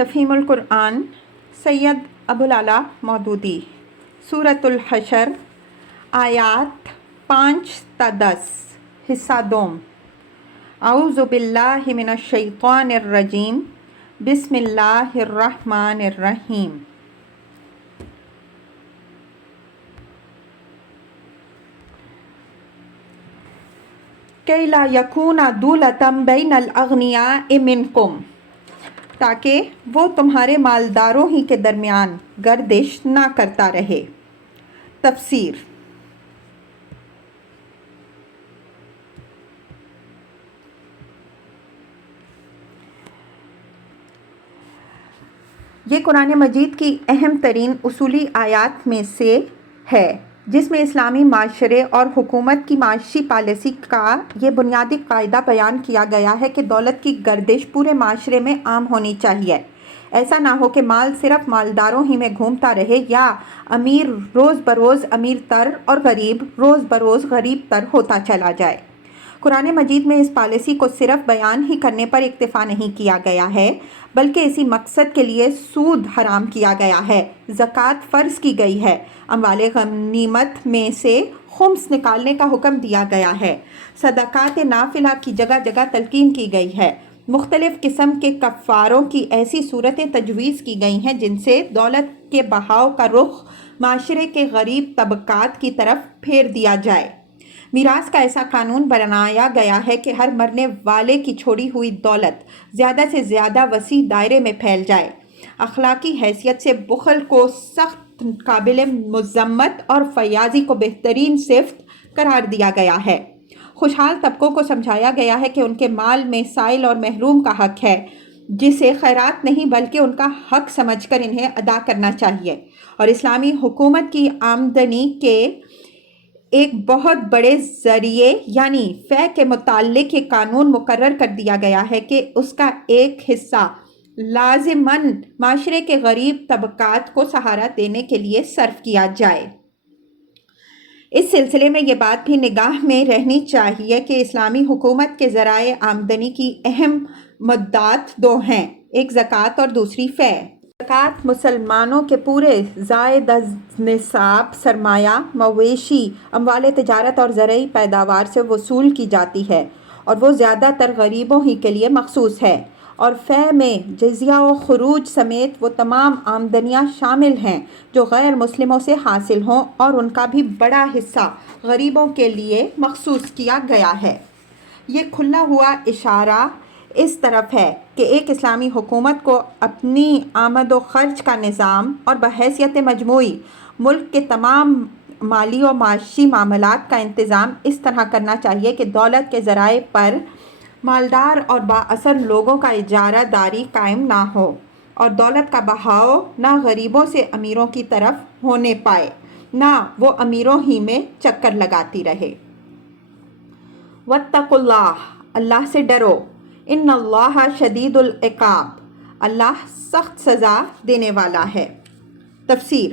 تفہیم القرآن سید ابوالعلا مودودی سورۃ الحشر آیات 5 تا 10 حصہ دوم اعوذ باللہ من الشیطان الرجیم بسم اللہ الرحمن الرحیم کہ لا یکون دولۃ بین الاغنیاء منکم، تاکہ وہ تمہارے مالداروں ہی کے درمیان گردش نہ کرتا رہے۔ تفسیر۔ یہ قرآن مجید کی اہم ترین اصولی آیات میں سے ہے، جس میں اسلامی معاشرے اور حکومت کی معاشی پالیسی کا یہ بنیادی قاعدہ بیان کیا گیا ہے کہ دولت کی گردش پورے معاشرے میں عام ہونی چاہیے۔ ایسا نہ ہو کہ مال صرف مالداروں ہی میں گھومتا رہے یا امیر روز بروز امیر تر اور غریب روز بروز غریب تر ہوتا چلا جائے۔ قرآن مجید میں اس پالیسی کو صرف بیان ہی کرنے پر اکتفا نہیں کیا گیا ہے، بلکہ اسی مقصد کے لیے سود حرام کیا گیا ہے، زکوٰۃ فرض کی گئی ہے، اموال غنیمت میں سے خمس نکالنے کا حکم دیا گیا ہے، صدقات نافلہ کی جگہ جگہ تلقین کی گئی ہے، مختلف قسم کے کفاروں کی ایسی صورتیں تجویز کی گئی ہیں جن سے دولت کے بہاؤ کا رخ معاشرے کے غریب طبقات کی طرف پھیر دیا جائے۔ میراث کا ایسا قانون بنایا گیا ہے کہ ہر مرنے والے کی چھوڑی ہوئی دولت زیادہ سے زیادہ وسیع دائرے میں پھیل جائے۔ اخلاقی حیثیت سے بخل کو سخت قابل مذمت اور فیاضی کو بہترین صفت قرار دیا گیا ہے۔ خوشحال طبقوں کو سمجھایا گیا ہے کہ ان کے مال میں سائل اور محروم کا حق ہے، جسے خیرات نہیں بلکہ ان کا حق سمجھ کر انہیں ادا کرنا چاہیے، اور اسلامی حکومت کی آمدنی کے ایک بہت بڑے ذریعے یعنی فے کے متعلق یہ قانون مقرر کر دیا گیا ہے کہ اس کا ایک حصہ لازماً معاشرے کے غریب طبقات کو سہارا دینے کے لیے صرف کیا جائے۔ اس سلسلے میں یہ بات بھی نگاہ میں رہنی چاہیے کہ اسلامی حکومت کے ذرائع آمدنی کی اہم مدات دو ہیں، ایک زکوٰۃ اور دوسری فے۔ زکوٰۃ مسلمانوں کے پورے زائد از نصاب سرمایہ، مویشی، اموال تجارت اور زرعی پیداوار سے وصول کی جاتی ہے، اور وہ زیادہ تر غریبوں ہی کے لیے مخصوص ہے، اور فے میں جزیہ و خروج سمیت وہ تمام آمدنیاں شامل ہیں جو غیر مسلموں سے حاصل ہوں، اور ان کا بھی بڑا حصہ غریبوں کے لیے مخصوص کیا گیا ہے۔ یہ کھلا ہوا اشارہ اس طرف ہے کہ ایک اسلامی حکومت کو اپنی آمد و خرچ کا نظام اور بحیثیت مجموعی ملک کے تمام مالی و معاشی معاملات کا انتظام اس طرح کرنا چاہیے کہ دولت کے ذرائع پر مالدار اور بااثر لوگوں کا اجارہ داری قائم نہ ہو، اور دولت کا بہاؤ نہ غریبوں سے امیروں کی طرف ہونے پائے، نہ وہ امیروں ہی میں چکر لگاتی رہے۔ واتقوا اللہ، اللہ سے ڈرو، ان اللہ شدید العقاب، اللہ سخت سزا دینے والا ہے۔ تفسیر۔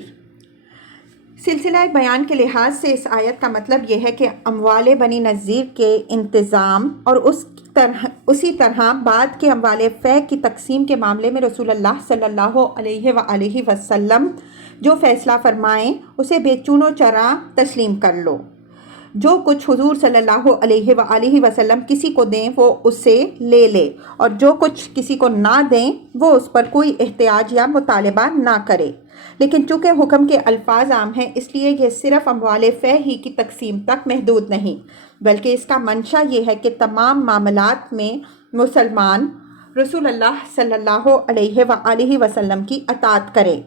سلسلہ بیان کے لحاظ سے اس آیت کا مطلب یہ ہے کہ اموال بنی نذیر کے انتظام اور اسی طرح بعد کے اموال فے کی تقسیم کے معاملے میں رسول اللہ صلی اللہ علیہ وآلہ وسلم جو فیصلہ فرمائیں اسے بے چون و چرا تسلیم کر لو۔ جو کچھ حضور صلی اللہ علیہ وآلہ وسلم کسی کو دیں وہ اسے لے لے، اور جو کچھ کسی کو نہ دیں وہ اس پر کوئی احتیاج یا مطالبہ نہ کرے۔ لیکن چونکہ حکم کے الفاظ عام ہیں، اس لیے یہ صرف اموال فے ہی کی تقسیم تک محدود نہیں، بلکہ اس کا منشا یہ ہے کہ تمام معاملات میں مسلمان رسول اللہ صلی اللہ علیہ وآلہ وسلم کی اطاعت کرے۔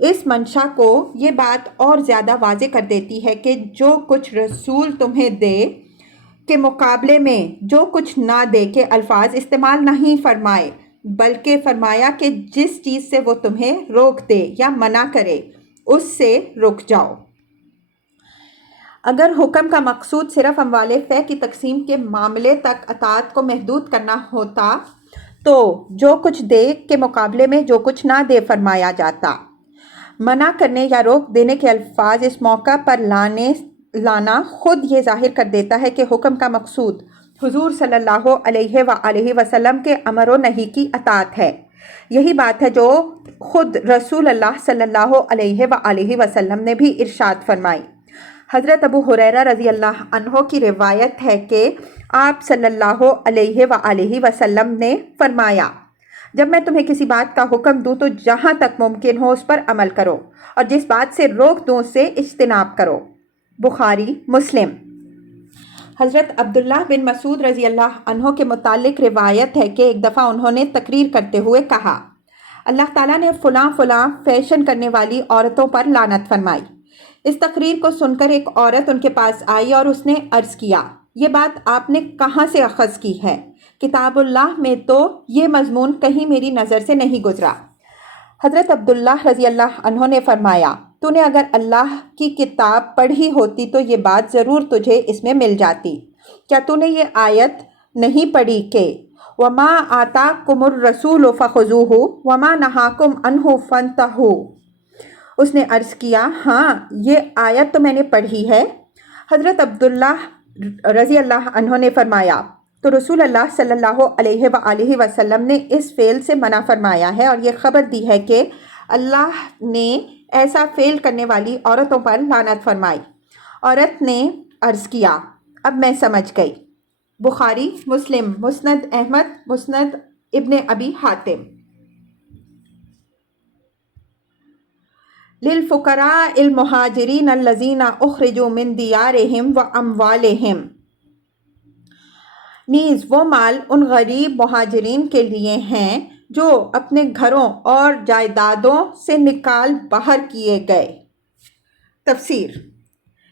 اس منشا کو یہ بات اور زیادہ واضح کر دیتی ہے کہ جو کچھ رسول تمہیں دے کے مقابلے میں جو کچھ نہ دے کے الفاظ استعمال نہیں فرمائے، بلکہ فرمایا کہ جس چیز سے وہ تمہیں روک دے یا منع کرے اس سے رک جاؤ۔ اگر حکم کا مقصود صرف اموال فے کی تقسیم کے معاملے تک اطاعت کو محدود کرنا ہوتا تو جو کچھ دے کے مقابلے میں جو کچھ نہ دے فرمایا جاتا۔ منع کرنے یا روک دینے کے الفاظ اس موقع پر لانا خود یہ ظاہر کر دیتا ہے کہ حکم کا مقصود حضور صلی اللہ علیہ وآلہ وسلم کے امر و نہی کی اطاعت ہے، یہی بات ہے جو خود رسول اللہ صلی اللہ علیہ وآلہ وسلم نے بھی ارشاد فرمائی۔ حضرت ابو ہریرہ رضی اللہ عنہ کی روایت ہے کہ آپ صلی اللہ علیہ وآلہ وسلم نے فرمایا، جب میں تمہیں کسی بات کا حکم دوں تو جہاں تک ممکن ہو اس پر عمل کرو، اور جس بات سے روک دوں سے اجتناب کرو۔ بخاری مسلم۔ حضرت عبداللہ بن مسعود رضی اللہ عنہ کے متعلق روایت ہے کہ ایک دفعہ انہوں نے تقریر کرتے ہوئے کہا، اللہ تعالیٰ نے فلاں فلاں فیشن کرنے والی عورتوں پر لعنت فرمائی۔ اس تقریر کو سن کر ایک عورت ان کے پاس آئی اور اس نے عرض کیا، یہ بات آپ نے کہاں سے اخذ کی ہے؟ کتاب اللہ میں تو یہ مضمون کہیں میری نظر سے نہیں گزرا۔ حضرت عبداللہ رضی اللہ عنہ نے فرمایا، تو نے اگر اللہ کی کتاب پڑھی ہوتی تو یہ بات ضرور تجھے اس میں مل جاتی۔ کیا تو نے یہ آیت نہیں پڑھی کہ وَمَا آتَاكُمُ الرَّسُولُ فَخُذُوهُ وَمَا نَهَاكُمْ عَنْهُ فَانْتَهُوا؟ اس نے عرض کیا، ہاں یہ آیت تو میں نے پڑھی ہے۔ حضرت عبداللہ رضی اللہ عنہ نے فرمایا، تو رسول اللہ صلی اللہ علیہ وآلہ وسلم نے اس فعل سے منع فرمایا ہے اور یہ خبر دی ہے کہ اللہ نے ایسا فعل کرنے والی عورتوں پر لعنت فرمائی۔ عورت نے عرض کیا، اب میں سمجھ گئی۔ بخاری مسلم، مسند احمد، مسند ابن ابی حاتم۔ للفقراء المہاجرین الذین اخرجوا من دیارہم واموالہم، نیز وہ مال ان غریب مہاجرین کے لیے ہیں جو اپنے گھروں اور جائیدادوں سے نکال باہر کیے گئے۔ تفسیر۔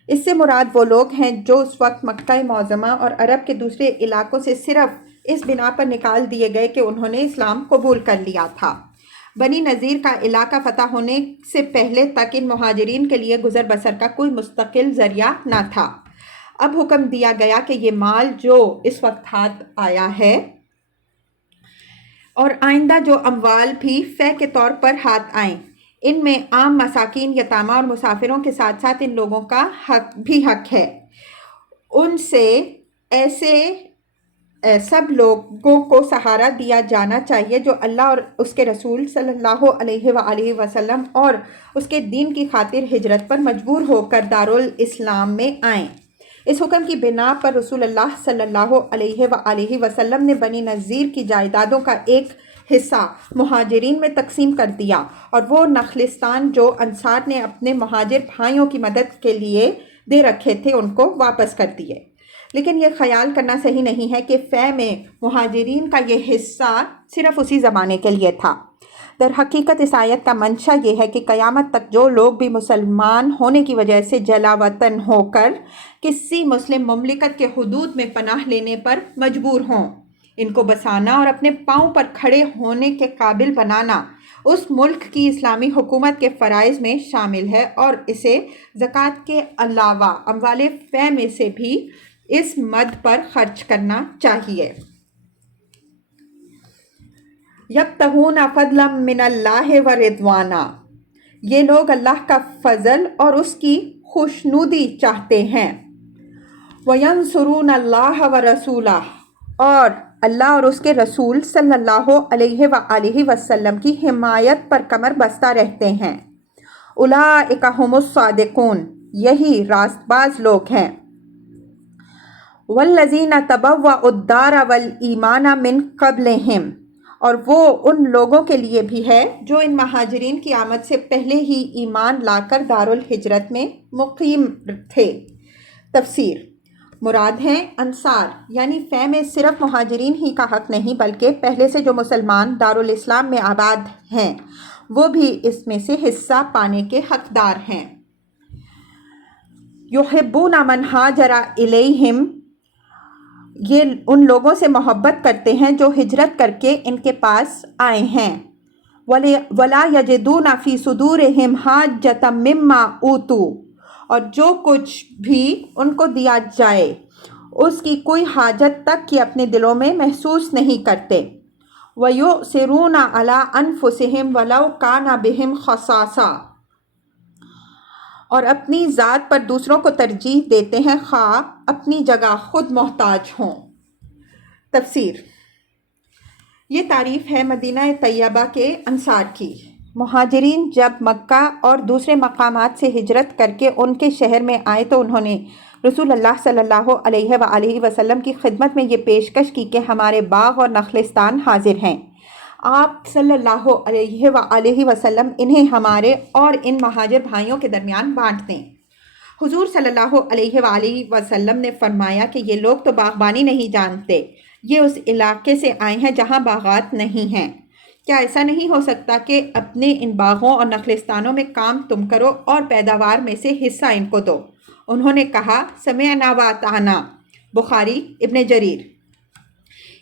اس سے مراد وہ لوگ ہیں جو اس وقت مکہ معظمہ اور عرب کے دوسرے علاقوں سے صرف اس بنا پر نکال دیے گئے کہ انہوں نے اسلام قبول کر لیا تھا۔ بنی نذیر کا علاقہ فتح ہونے سے پہلے تک ان مہاجرین کے لیے گزر بسر کا کوئی مستقل ذریعہ نہ تھا۔ اب حکم دیا گیا کہ یہ مال جو اس وقت ہاتھ آیا ہے اور آئندہ جو اموال بھی فے کے طور پر ہاتھ آئیں، ان میں عام مساکین، یتامہ اور مسافروں کے ساتھ ساتھ ان لوگوں کا حق ہے۔ ان سے ایسے سب لوگوں کو سہارا دیا جانا چاہیے جو اللہ اور اس کے رسول صلی اللہ علیہ وآلہ وسلم اور اس کے دین کی خاطر ہجرت پر مجبور ہو کر دارالاسلام میں آئیں۔ اس حکم کی بنا پر رسول اللہ صلی اللہ علیہ وآلہ وسلم نے بنی نذیر کی جائیدادوں کا ایک حصہ مہاجرین میں تقسیم کر دیا، اور وہ نخلستان جو انصار نے اپنے مہاجر بھائیوں کی مدد کے لیے دے رکھے تھے ان کو واپس کر دیے۔ لیکن یہ خیال کرنا صحیح نہیں ہے کہ فے میں مہاجرین کا یہ حصہ صرف اسی زمانے کے لیے تھا۔ در حقیقت اس آیت کا منشا یہ ہے کہ قیامت تک جو لوگ بھی مسلمان ہونے کی وجہ سے جلا وطن ہو کر کسی مسلم مملکت کے حدود میں پناہ لینے پر مجبور ہوں، ان کو بسانا اور اپنے پاؤں پر کھڑے ہونے کے قابل بنانا اس ملک کی اسلامی حکومت کے فرائض میں شامل ہے، اور اسے زکوٰۃ کے علاوہ اموال فے میں سے بھی اس مد پر خرچ کرنا چاہیے۔ یبتغون فضلا من اللہ ورضوانا، یہ لوگ اللہ کا فضل اور اس کی خوشنودی چاہتے ہیں۔ وَيَنْصُرُونَ اللَّهَ وَرَسُولَهُ، اور اللہ اور اس کے رسول صلی اللہ علیہ وآلہ وسلم کی حمایت پر کمر بستہ رہتے ہیں۔ اولئک ھم الصادقون، یہی راست باز لوگ ہیں۔ والذین تبوأوا الدار والایمان من قبلہم، اور وہ ان لوگوں کے لیے بھی ہے جو ان مہاجرین کی آمد سے پہلے ہی ایمان لا کر دارالہجرت میں مقیم تھے۔ تفسیر۔ مراد ہیں انصار، یعنی فے میں صرف مہاجرین ہی کا حق نہیں بلکہ پہلے سے جو مسلمان دارالاسلام میں آباد ہیں وہ بھی اس میں سے حصہ پانے کے حقدار ہیں۔ یحبون من ہاجر الیہم، یہ ان لوگوں سے محبت کرتے ہیں جو ہجرت کر کے ان کے پاس آئے ہیں۔ وَلَا يَجِدُونَ فِي صُدُورِهِمْ حَاجَّةً مِّمَّا أُوتُوا، اور جو کچھ بھی ان کو دیا جائے اس کی کوئی حاجت تک کہ اپنے دلوں میں محسوس نہیں کرتے۔ وَيُؤْثِرُونَ عَلَىٰ أَنفُسِهِمْ وَلَوْ كَانَ بِهِمْ خَصَاصَةٌ، اور اپنی ذات پر دوسروں کو ترجیح دیتے ہیں خواہ اپنی جگہ خود محتاج ہوں۔ تفسیر۔ یہ تعریف ہے مدینہ طیبہ کے انصار کی۔ مہاجرین جب مکہ اور دوسرے مقامات سے ہجرت کر کے ان کے شہر میں آئے تو انہوں نے رسول اللہ صلی اللہ علیہ وآلہ وسلم کی خدمت میں یہ پیشکش کی کہ ہمارے باغ اور نخلستان حاضر ہیں، آپ صلی اللہ علیہ وآلہ وسلم انہیں ہمارے اور ان مہاجر بھائیوں کے درمیان بانٹ دیں۔ حضور صلی اللہ علیہ وآلہ وسلم نے فرمایا کہ یہ لوگ تو باغبانی نہیں جانتے، یہ اس علاقے سے آئے ہیں جہاں باغات نہیں ہیں۔ کیا ایسا نہیں ہو سکتا کہ اپنے ان باغوں اور نخلستانوں میں کام تم کرو اور پیداوار میں سے حصہ ان کو دو؟ انہوں نے کہا سمعنا وأطعنا، بخاری ابن جریر۔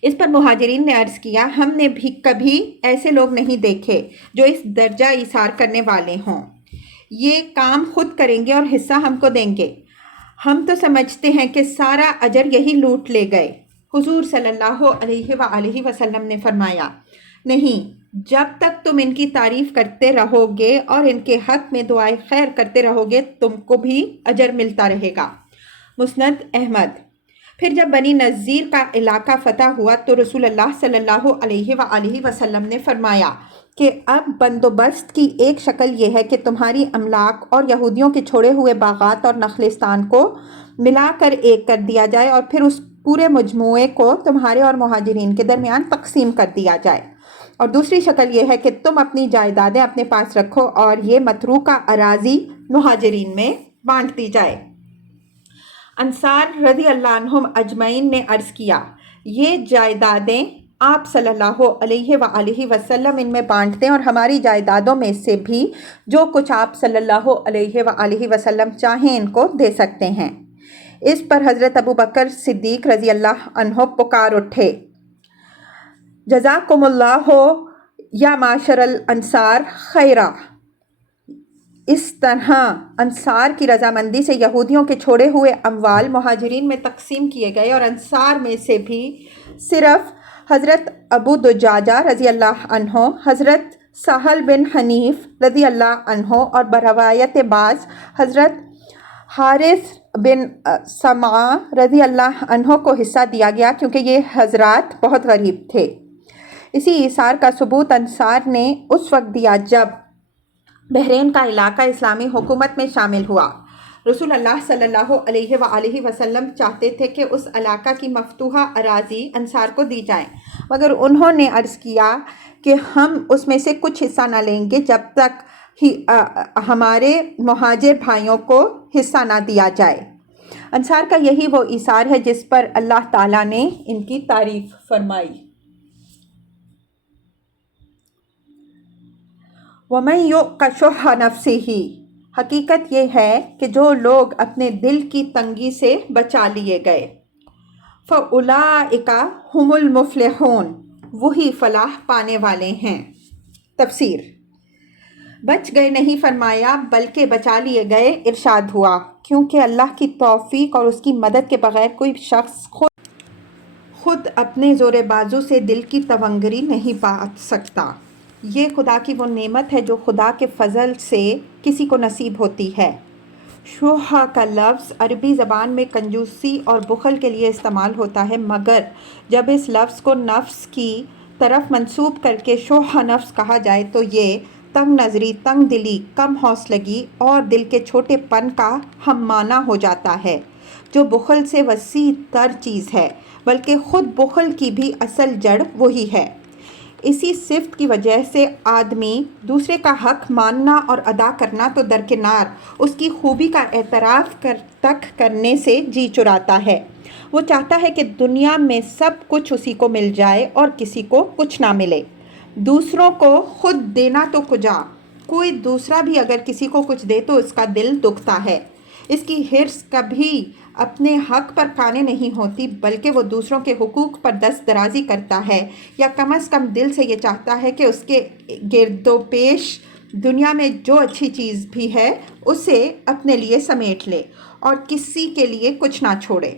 اس پر مہاجرین نے عرض کیا ہم نے بھی کبھی ایسے لوگ نہیں دیکھے جو اس درجہ ایثار کرنے والے ہوں، یہ کام خود کریں گے اور حصہ ہم کو دیں گے، ہم تو سمجھتے ہیں کہ سارا اجر یہی لوٹ لے گئے۔ حضور صلی اللہ علیہ وآلہ وسلم نے فرمایا نہیں، جب تک تم ان کی تعریف کرتے رہو گے اور ان کے حق میں دعائے خیر کرتے رہو گے تم کو بھی اجر ملتا رہے گا۔ مسند احمد۔ پھر جب بنی نذیر کا علاقہ فتح ہوا تو رسول اللہ صلی اللہ علیہ وآلہ وسلم نے فرمایا کہ اب بندوبست کی ایک شکل یہ ہے کہ تمہاری املاک اور یہودیوں کے چھوڑے ہوئے باغات اور نخلستان کو ملا کر ایک کر دیا جائے اور پھر اس پورے مجموعے کو تمہارے اور مہاجرین کے درمیان تقسیم کر دیا جائے، اور دوسری شکل یہ ہے کہ تم اپنی جائیدادیں اپنے پاس رکھو اور یہ متروکہ اراضی مہاجرین میں بانٹ دی جائے۔ انصار رضی اللہ عنہم اجمعین نے عرض کیا یہ جائیدادیں آپ صلی اللہ علیہ وآلہ وسلم ان میں بانٹ دیں اور ہماری جائیدادوں میں سے بھی جو کچھ آپ صلی اللہ علیہ وآلہ وسلم چاہیں ان کو دے سکتے ہیں۔ اس پر حضرت ابو بکر صدیق رضی اللہ عنہ پکار اٹھے جزاکم اللہ یا معاشر الانصار خیرا۔ اس طرح انصار کی رضامندی سے یہودیوں کے چھوڑے ہوئے اموال مہاجرین میں تقسیم کیے گئے، اور انصار میں سے بھی صرف حضرت ابو دجاجہ رضی اللہ عنہ، حضرت سہل بن حنیف رضی اللہ عنہ اور بروایت بعض حضرت حارث بن سمعہ رضی اللہ عنہ کو حصہ دیا گیا کیونکہ یہ حضرات بہت غریب تھے۔ اسی ایثار کا ثبوت انصار نے اس وقت دیا جب بحرین کا علاقہ اسلامی حکومت میں شامل ہوا۔ رسول اللہ صلی اللہ علیہ وآلہ وسلم چاہتے تھے کہ اس علاقہ کی مفتوحہ اراضی انصار کو دی جائیں، مگر انہوں نے عرض کیا کہ ہم اس میں سے کچھ حصہ نہ لیں گے جب تک ہمارے مہاجر بھائیوں کو حصہ نہ دیا جائے۔ انصار کا یہی وہ ایثار ہے جس پر اللہ تعالیٰ نے ان کی تعریف فرمائی۔ وَمَن يُوقَ شُحَّ نَفْسِهِ، حقیقت یہ ہے کہ جو لوگ اپنے دل کی تنگی سے بچا لیے گئے، فَأُولَئِكَ هُمُ الْمُفْلِحُونَ، وہی فلاح پانے والے ہیں۔ تفسیر۔ بچ گئے نہیں فرمایا بلکہ بچا لیے گئے ارشاد ہوا، کیونکہ اللہ کی توفیق اور اس کی مدد کے بغیر کوئی شخص خود اپنے زور بازو سے دل کی تونگری نہیں پا سکتا۔ یہ خدا کی وہ نعمت ہے جو خدا کے فضل سے کسی کو نصیب ہوتی ہے۔ شح کا لفظ عربی زبان میں کنجوسی اور بخل کے لیے استعمال ہوتا ہے، مگر جب اس لفظ کو نفس کی طرف منسوب کر کے شح نفس کہا جائے تو یہ تنگ نظری، تنگ دلی، کم حوصلگی اور دل کے چھوٹے پن کا ہم معنی ہو جاتا ہے، جو بخل سے وسیع تر چیز ہے، بلکہ خود بخل کی بھی اصل جڑ وہی ہے۔ اسی صفت کی وجہ سے آدمی دوسرے کا حق ماننا اور ادا کرنا تو درکنار، اس کی خوبی کا اعتراف تک کرنے سے جی چراتا ہے۔ وہ چاہتا ہے کہ دنیا میں سب کچھ اسی کو مل جائے اور کسی کو کچھ نہ ملے۔ دوسروں کو خود دینا تو کجا، کوئی دوسرا بھی اگر کسی کو کچھ دے تو اس کا دل دکھتا ہے۔ اس کی حرص کبھی اپنے حق پر قانع نہیں ہوتی، بلکہ وہ دوسروں کے حقوق پر دست درازی کرتا ہے، یا کم از کم دل سے یہ چاہتا ہے کہ اس کے گرد و پیش دنیا میں جو اچھی چیز بھی ہے اسے اپنے لیے سمیٹ لے اور کسی کے لیے کچھ نہ چھوڑے۔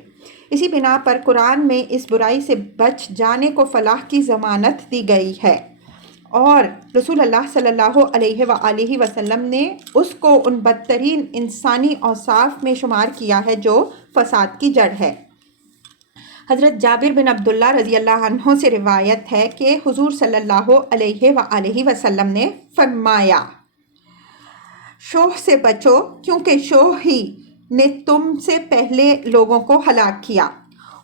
اسی بنا پر قرآن میں اس برائی سے بچ جانے کو فلاح کی ضمانت دی گئی ہے، اور رسول اللہ صلی اللہ علیہ وآلہ وسلم نے اس کو ان بدترین انسانی اوصاف میں شمار کیا ہے جو فساد کی جڑ ہے۔ حضرت جابر بن عبداللہ رضی اللہ عنہ سے روایت ہے کہ حضور صلی اللہ علیہ وآلہ وسلم نے فرمایا، شوہ سے بچو کیونکہ شوہ ہی نے تم سے پہلے لوگوں کو ہلاک کیا،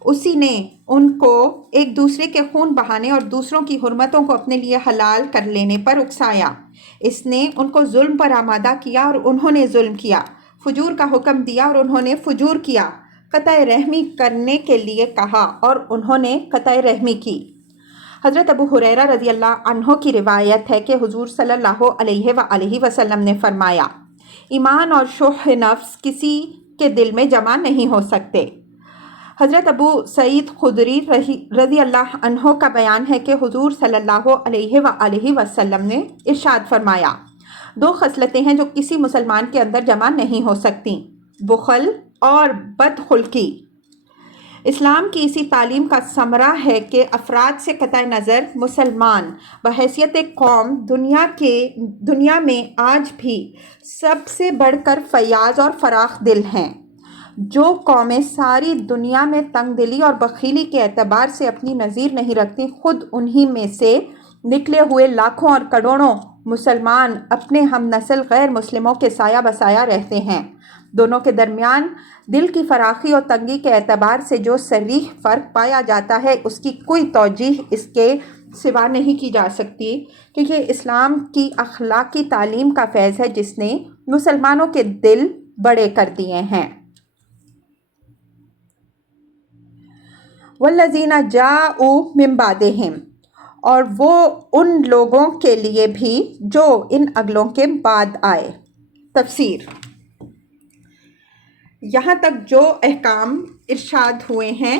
اسی نے ان کو ایک دوسرے کے خون بہانے اور دوسروں کی حرمتوں کو اپنے لیے حلال کر لینے پر اکسایا، اس نے ان کو ظلم پر آمادہ کیا اور انہوں نے ظلم کیا، فجور کا حکم دیا اور انہوں نے فجور کیا، قطع رحمی کرنے کے لیے کہا اور انہوں نے قطع رحمی کی۔ حضرت ابو ہریرہ رضی اللہ عنہ کی روایت ہے کہ حضور صلی اللہ علیہ وآلہ وسلم نے فرمایا، ایمان اور شح نفس کسی کے دل میں جمع نہیں ہو سکتے۔ حضرت ابو سعید خدری رضی اللہ عنہ کا بیان ہے کہ حضور صلی اللہ علیہ وآلہ وسلم نے ارشاد فرمایا، دو خصلتیں ہیں جو کسی مسلمان کے اندر جمع نہیں ہو سکتی، بخل اور بدخلقی۔ اسلام کی اسی تعلیم کا ثمرہ ہے کہ افراد سے قطع نظر مسلمان بحیثیت قوم دنیا میں آج بھی سب سے بڑھ کر فیاض اور فراخ دل ہیں۔ جو قومیں ساری دنیا میں تنگ دلی اور بخیلی کے اعتبار سے اپنی نظیر نہیں رکھتی، خود انہی میں سے نکلے ہوئے لاکھوں اور کروڑوں مسلمان اپنے ہم نسل غیر مسلموں کے سایہ بسایہ رہتے ہیں۔ دونوں کے درمیان دل کی فراخی اور تنگی کے اعتبار سے جو صریح فرق پایا جاتا ہے، اس کی کوئی توجیہ اس کے سوا نہیں کی جا سکتی، کیونکہ اسلام کی اخلاقی تعلیم کا فیض ہے جس نے مسلمانوں کے دل بڑے کر دیے ہیں۔ والذین جاءوا من بعدہم، اور وہ ان لوگوں کے لیے بھی جو ان اگلوں کے بعد آئے۔ تفسیر۔ یہاں تک جو احکام ارشاد ہوئے ہیں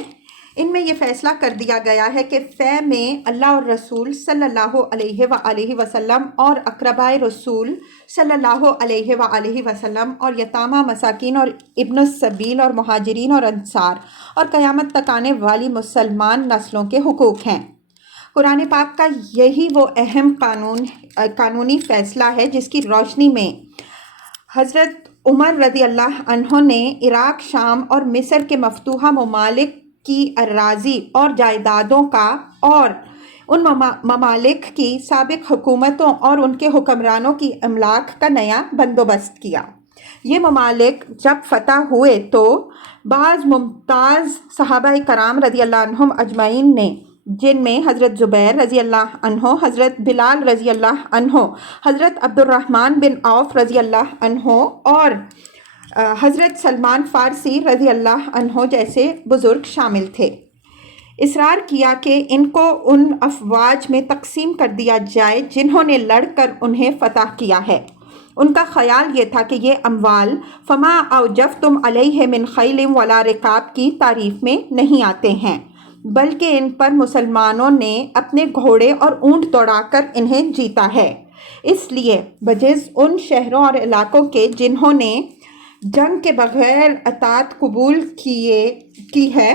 ان میں یہ فیصلہ کر دیا گیا ہے کہ فے میں اللہ اور رسول صلی اللہ علیہ وآلہ وسلم اور اقربائے رسول صلی اللہ علیہ وآلہ وسلم اور یتامہ مساکین اور ابن السبیل اور مہاجرین اور انصار اور قیامت تک آنے والی مسلمان نسلوں کے حقوق ہیں۔ قرآن پاک کا یہی وہ اہم قانونی فیصلہ ہے جس کی روشنی میں حضرت عمر رضی اللہ عنہ نے عراق، شام اور مصر کے مفتوحہ ممالک کی اراضی اور جائیدادوں کا اور ان ممالک کی سابق حکومتوں اور ان کے حکمرانوں کی املاک کا نیا بندوبست کیا۔ یہ ممالک جب فتح ہوئے تو بعض ممتاز صحابہ کرام رضی اللہ عنہم اجمعین نے، جن میں حضرت زبیر رضی اللہ عنہ، حضرت بلال رضی اللہ عنہ، حضرت عبد الرحمن بن عوف رضی اللہ عنہ اور حضرت سلمان فارسی رضی اللہ عنہ جیسے بزرگ شامل تھے، اصرار کیا کہ ان کو ان افواج میں تقسیم کر دیا جائے جنہوں نے لڑ کر انہیں فتح کیا ہے۔ ان کا خیال یہ تھا کہ یہ اموال فما اوجفتم علیہ من خیل ولا رکاب کی تعریف میں نہیں آتے ہیں، بلکہ ان پر مسلمانوں نے اپنے گھوڑے اور اونٹ دوڑا کر انہیں جیتا ہے۔ اس لیے بجز ان شہروں اور علاقوں کے جنہوں نے جنگ کے بغیر اطاعت قبول کی ہے،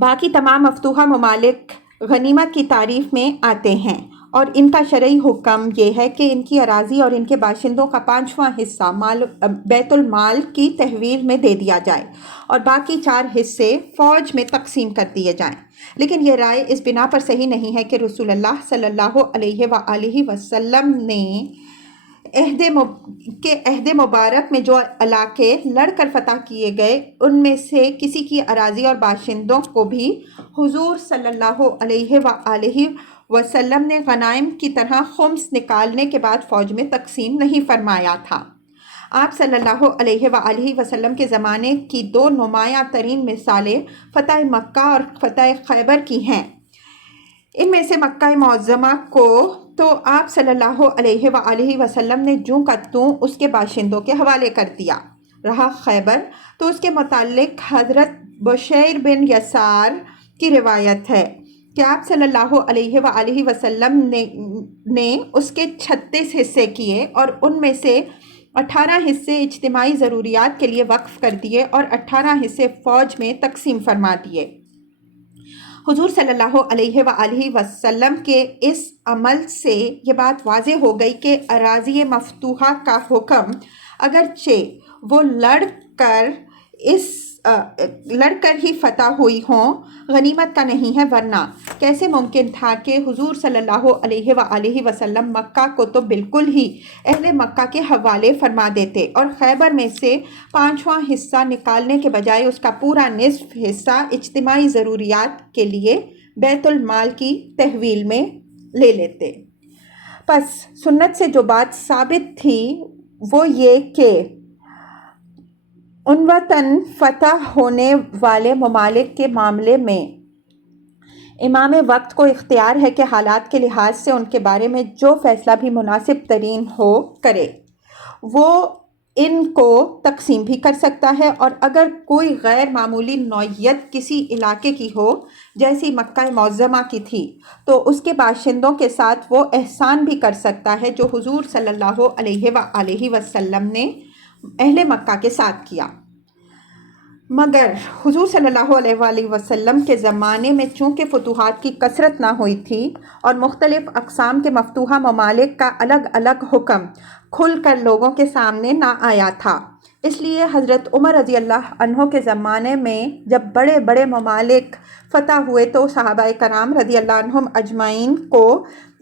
باقی تمام مفتوحہ ممالک غنیمت کی تعریف میں آتے ہیں، اور ان کا شرعی حکم یہ ہے کہ ان کی اراضی اور ان کے باشندوں کا 5واں حصہ بیت المال کی تحویل میں دے دیا جائے اور باقی 4 حصے فوج میں تقسیم کر دیے جائیں۔ لیکن یہ رائے اس بنا پر صحیح نہیں ہے کہ رسول اللہ صلی اللہ علیہ وآلہ وسلم نے عہد مبارک میں جو علاقے لڑ کر فتح کیے گئے ان میں سے کسی کی اراضی اور باشندوں کو بھی حضور صلی اللہ علیہ وآلہ وسلم نے غنائم کی طرح خمس نکالنے کے بعد فوج میں تقسیم نہیں فرمایا تھا۔ آپ صلی اللہ علیہ وآلہ وسلم کے زمانے کی 2 نمایاں ترین مثالیں فتح مکہ اور فتح خیبر کی ہیں۔ ان میں سے مکہ معظمہ کو تو آپ صلی اللہ علیہ وآلہ وسلم نے جوں کا توں اس کے باشندوں کے حوالے کر دیا۔ رہا خیبر تو اس کے متعلق حضرت بشیر بن یسار کی روایت ہے کہ آپ صلی اللہ علیہ وآلہ وسلم نے اس کے 36 حصے کیے اور ان میں سے 18 حصے اجتماعی ضروریات کے لیے وقف کر دیے اور 18 حصے فوج میں تقسیم فرما دیے۔ حضور صلی اللہ علیہ وآلہ وسلم کے اس عمل سے یہ بات واضح ہو گئی کہ اراضی مفتوحہ کا حکم اگرچہ وہ لڑ کر اس لڑ کر ہی فتح ہوئی ہوں، غنیمت کا نہیں ہے، ورنہ کیسے ممکن تھا کہ حضور صلی اللہ علیہ وآلہ وسلم مکہ کو تو بالکل ہی اہل مکہ کے حوالے فرما دیتے اور خیبر میں سے 5واں حصہ نکالنے کے بجائے اس کا پورا نصف حصہ اجتماعی ضروریات کے لیے بیت المال کی تحویل میں لے لیتے۔ پس سنت سے جو بات ثابت تھی وہ یہ کہ عنوتاً فتح ہونے والے ممالک کے معاملے میں امام وقت کو اختیار ہے کہ حالات کے لحاظ سے ان کے بارے میں جو فیصلہ بھی مناسب ترین ہو کرے۔ وہ ان کو تقسیم بھی کر سکتا ہے، اور اگر کوئی غیر معمولی نوعیت کسی علاقے کی ہو جیسی مکہ معظمہ کی تھی تو اس کے باشندوں کے ساتھ وہ احسان بھی کر سکتا ہے جو حضور صلی اللہ علیہ وآلہ وسلم نے اہل مکہ کے ساتھ کیا۔ مگر حضور صلی اللہ علیہ وآلہ وسلم کے زمانے میں چونکہ فتوحات کی کثرت نہ ہوئی تھی اور مختلف اقسام کے مفتوحہ ممالک کا الگ الگ حکم کھل کر لوگوں کے سامنے نہ آیا تھا، اس لیے حضرت عمر رضی اللہ عنہ کے زمانے میں جب بڑے بڑے ممالک فتح ہوئے تو صحابہ کرام رضی اللہ عنہم اجمعین کو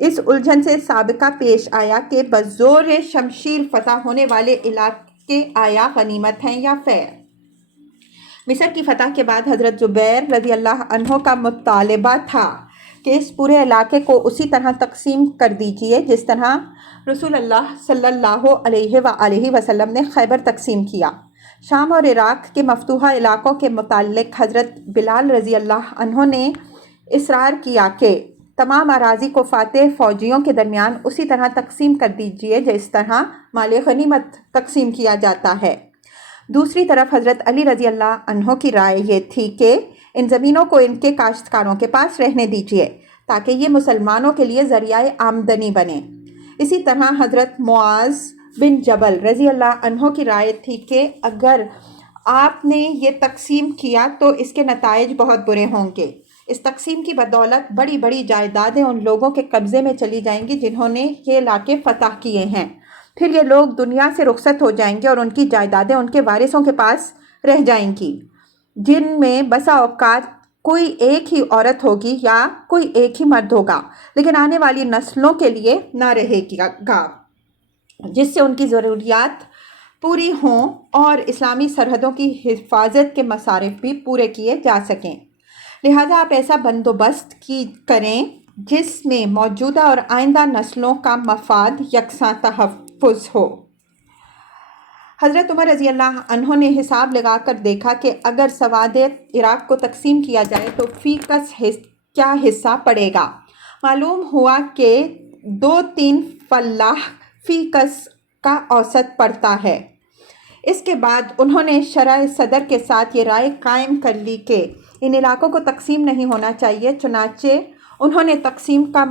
اس الجھن سے سابقہ پیش آیا کہ بزور شمشیر فتح ہونے والے علاقے آیا غنیمت ہیں یا فیر۔ مصر کی فتح کے بعد حضرت زبیر رضی اللہ عنہ کا مطالبہ تھا کہ اس پورے علاقے کو اسی طرح تقسیم کر دیجیے جس طرح رسول اللہ صلی اللہ علیہ وآلہ وسلم نے خیبر تقسیم کیا۔ شام اور عراق کے مفتوحہ علاقوں کے متعلق حضرت بلال رضی اللہ عنہ نے اصرار کیا کہ تمام اراضی کو فاتح فوجیوں کے درمیان اسی طرح تقسیم کر دیجیے جس طرح مال غنیمت تقسیم کیا جاتا ہے۔ دوسری طرف حضرت علی رضی اللہ عنہ کی رائے یہ تھی کہ ان زمینوں کو ان کے کاشتکاروں کے پاس رہنے دیجیے تاکہ یہ مسلمانوں کے لیے ذریعہ آمدنی بنے۔ اسی طرح حضرت معاذ بن جبل رضی اللہ عنہ کی رائے تھی کہ اگر آپ نے یہ تقسیم کیا تو اس کے نتائج بہت برے ہوں گے۔ اس تقسیم کی بدولت بڑی بڑی جائیدادیں ان لوگوں کے قبضے میں چلی جائیں گی جنہوں نے یہ علاقے فتح کیے ہیں، پھر یہ لوگ دنیا سے رخصت ہو جائیں گے اور ان کی جائیدادیں ان کے وارثوں کے پاس رہ جائیں گی، جن میں بسا اوقات کوئی ایک ہی عورت ہوگی یا کوئی ایک ہی مرد ہوگا، لیکن آنے والی نسلوں کے لیے نہ رہے گا، جس سے ان کی ضروریات پوری ہوں اور اسلامی سرحدوں کی حفاظت کے مصارف بھی پورے کیے جا سکیں۔ لہٰذا آپ ایسا بندوبست کریں جس میں موجودہ اور آئندہ نسلوں کا مفاد یکساں تحفظ ہو۔ حضرت عمر رضی اللہ عنہ نے حساب لگا کر دیکھا کہ اگر سواد عراق کو تقسیم کیا جائے تو فی کس کیا حصہ پڑے گا۔ معلوم ہوا کہ 2-3 فلاح فی کس کا اوسط پڑتا ہے۔ اس کے بعد انہوں نے شرح صدر کے ساتھ یہ رائے قائم کر لی کہ ان علاقوں کو تقسیم نہیں ہونا چاہیے، چنانچہ انہوں نے تقسیم کا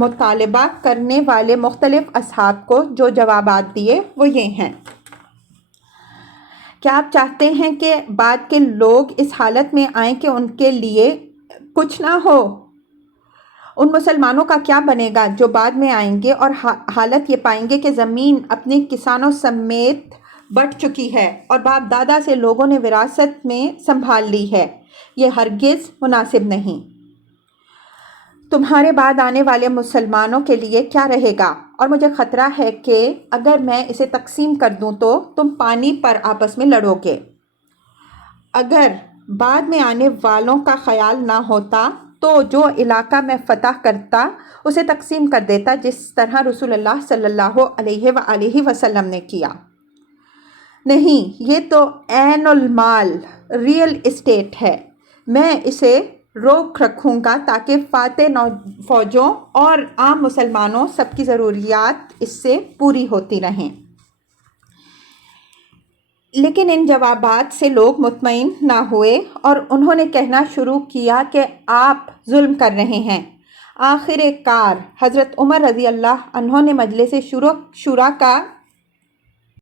مطالبہ کرنے والے مختلف اصحاب کو جو جوابات دیے وہ یہ ہیں۔ کیا آپ چاہتے ہیں کہ بعد کے لوگ اس حالت میں آئیں کہ ان کے لیے کچھ نہ ہو؟ ان مسلمانوں کا کیا بنے گا جو بعد میں آئیں گے اور حالت یہ پائیں گے کہ زمین اپنے کسانوں سمیت بٹ چکی ہے اور باپ دادا سے لوگوں نے وراثت میں سنبھال لی ہے؟ یہ ہرگز مناسب نہیں۔ تمہارے بعد آنے والے مسلمانوں کے لیے کیا رہے گا؟ اور مجھے خطرہ ہے کہ اگر میں اسے تقسیم کر دوں تو تم پانی پر آپس میں لڑو گے۔ اگر بعد میں آنے والوں کا خیال نہ ہوتا تو جو علاقہ میں فتح کرتا اسے تقسیم کر دیتا جس طرح رسول اللہ صلی اللہ علیہ وآلہ وسلم نے کیا۔ نہیں، یہ تو عین المال ریئل اسٹیٹ ہے۔ میں اسے روک رکھوں گا تاکہ فاتح فوجوں اور عام مسلمانوں سب کی ضروریات اس سے پوری ہوتی رہیں۔ لیکن ان جوابات سے لوگ مطمئن نہ ہوئے اور انہوں نے کہنا شروع کیا کہ آپ ظلم کر رہے ہیں۔ آخر کار حضرت عمر رضی اللہ عنہ نے مجلس شورا کا